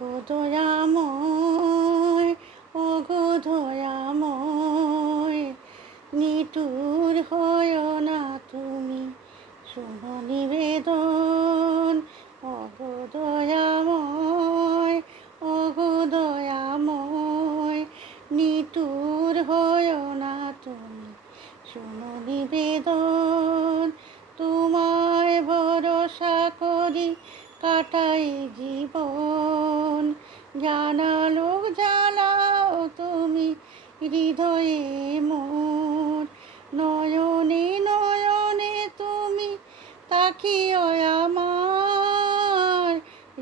ওগো দয়াময়, ওগো দয়াময়, নিঠুর হয়ো না তুমি, শোনো নিবেদন। ওগো দয়াময়, ওগো দয়াময়, নিঠুর হয়ো না তুমি, শোনো নিবেদন। তোমায় ভরসা করি কাটাই জীবন, জানালো জ্বালাও তুমি হৃদয়ে মোর। নয়নে নয়নে তুমি তাকিও আমার,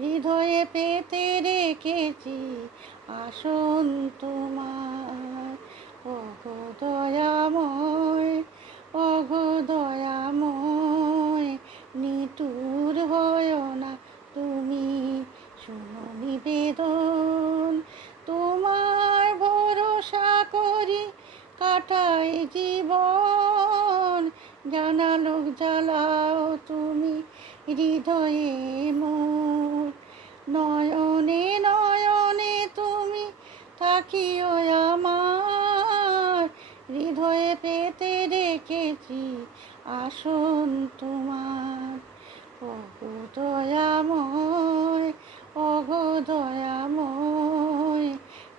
হৃদয়ে পেতে রেখেছি আসন তোমার। ওগো দয়াময়, ওগো দয়াময়, নিঠুর হয়ো না তুমি, শোনো নিবেদন। তোমার ভরসা করি কাটাই জীবন, জানালো জ্বালাও তুমি হৃদয়ে মোর। নয়নে নয়নে তুমি তাকিও আমার, হৃদয়ে পেতে রেখেছি আসন তোমার। ওগো দয়াময়, ওগো দয়াময়,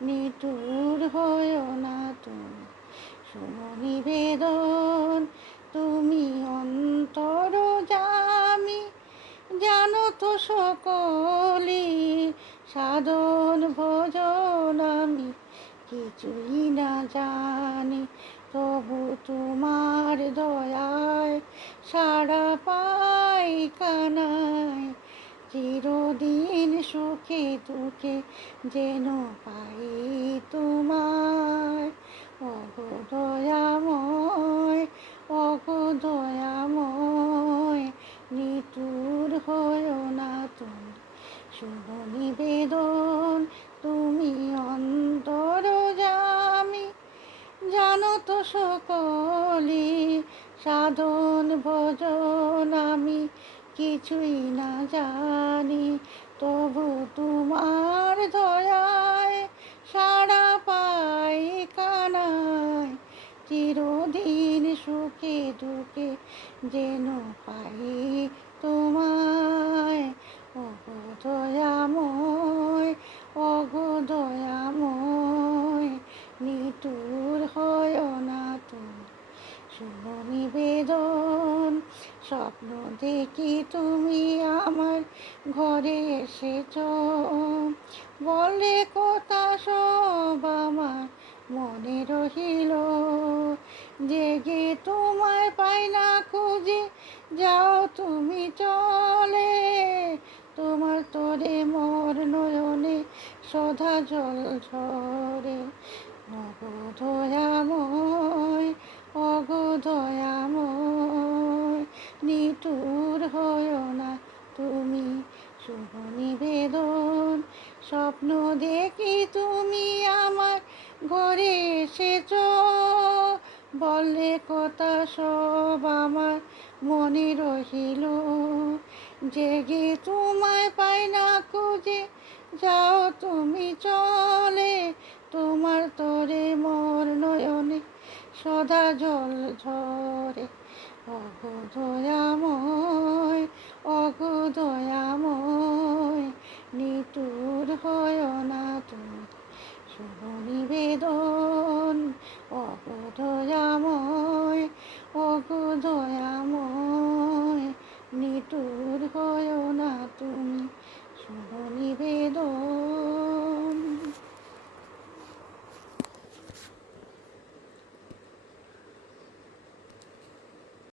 নিঠুর হয়ো না তুমি, শোনো নিবেদন। তুমি অন্তর্যামী, জানো তো সকলি, সাধন ভজন আমি কিছুই না জানি, তবু তোমার দয়ায় সাড়া পাই কানায়। চিরদিন সুখে দুঃখে যেন পাই তোমায়। ওগো দয়াময়, ওগো দয়াময়, নিঠুর হয়ো না তুমি, শোনো নিবেদন। তুমি অন্তর্যামী, জানো তো সকলি, সাধন ভজন আমি কিছুই না জানি, তবু তোমার দয়ায় সাড়া পাই কানায়। চিরদিন সুখে দুঃখে যেন পাই তোমায়। ওগো দয়াময়, ওগো দয়াময়, নিঠুর হয়ো না তুমি, শোনো নিবেদন। স্বপ্ন দেখি তুমি আমার ঘরে এসেছ, বলে কথা সব আমার মনে রহিল। জেগে তোমায় পাই না খুঁজে যাও তুমি চলে, তোমার তোরে মোর নয়নে সদা জল ঝরে। ওগো দয়াময়, ওগো দয়াময়, নিঠুর হয়ো না তুমি, শোনো নিবেদন। স্বপ্ন দেখি তুমি আমার ঘরে এসেছ, বললে কথা সব আমার মনে রহিল। জেগে তোমায় পাই না খুঁজে যাও তুমি চলে, তোমার তোরে মোর নয়নে সদা জল ঝরে। ওগো দয়াময়, ওগো দয়াময়, নিঠুর হয়ো না তুমি, শোনো নিবেদন। ওগো দয়াময়, ওগো দয়াময়।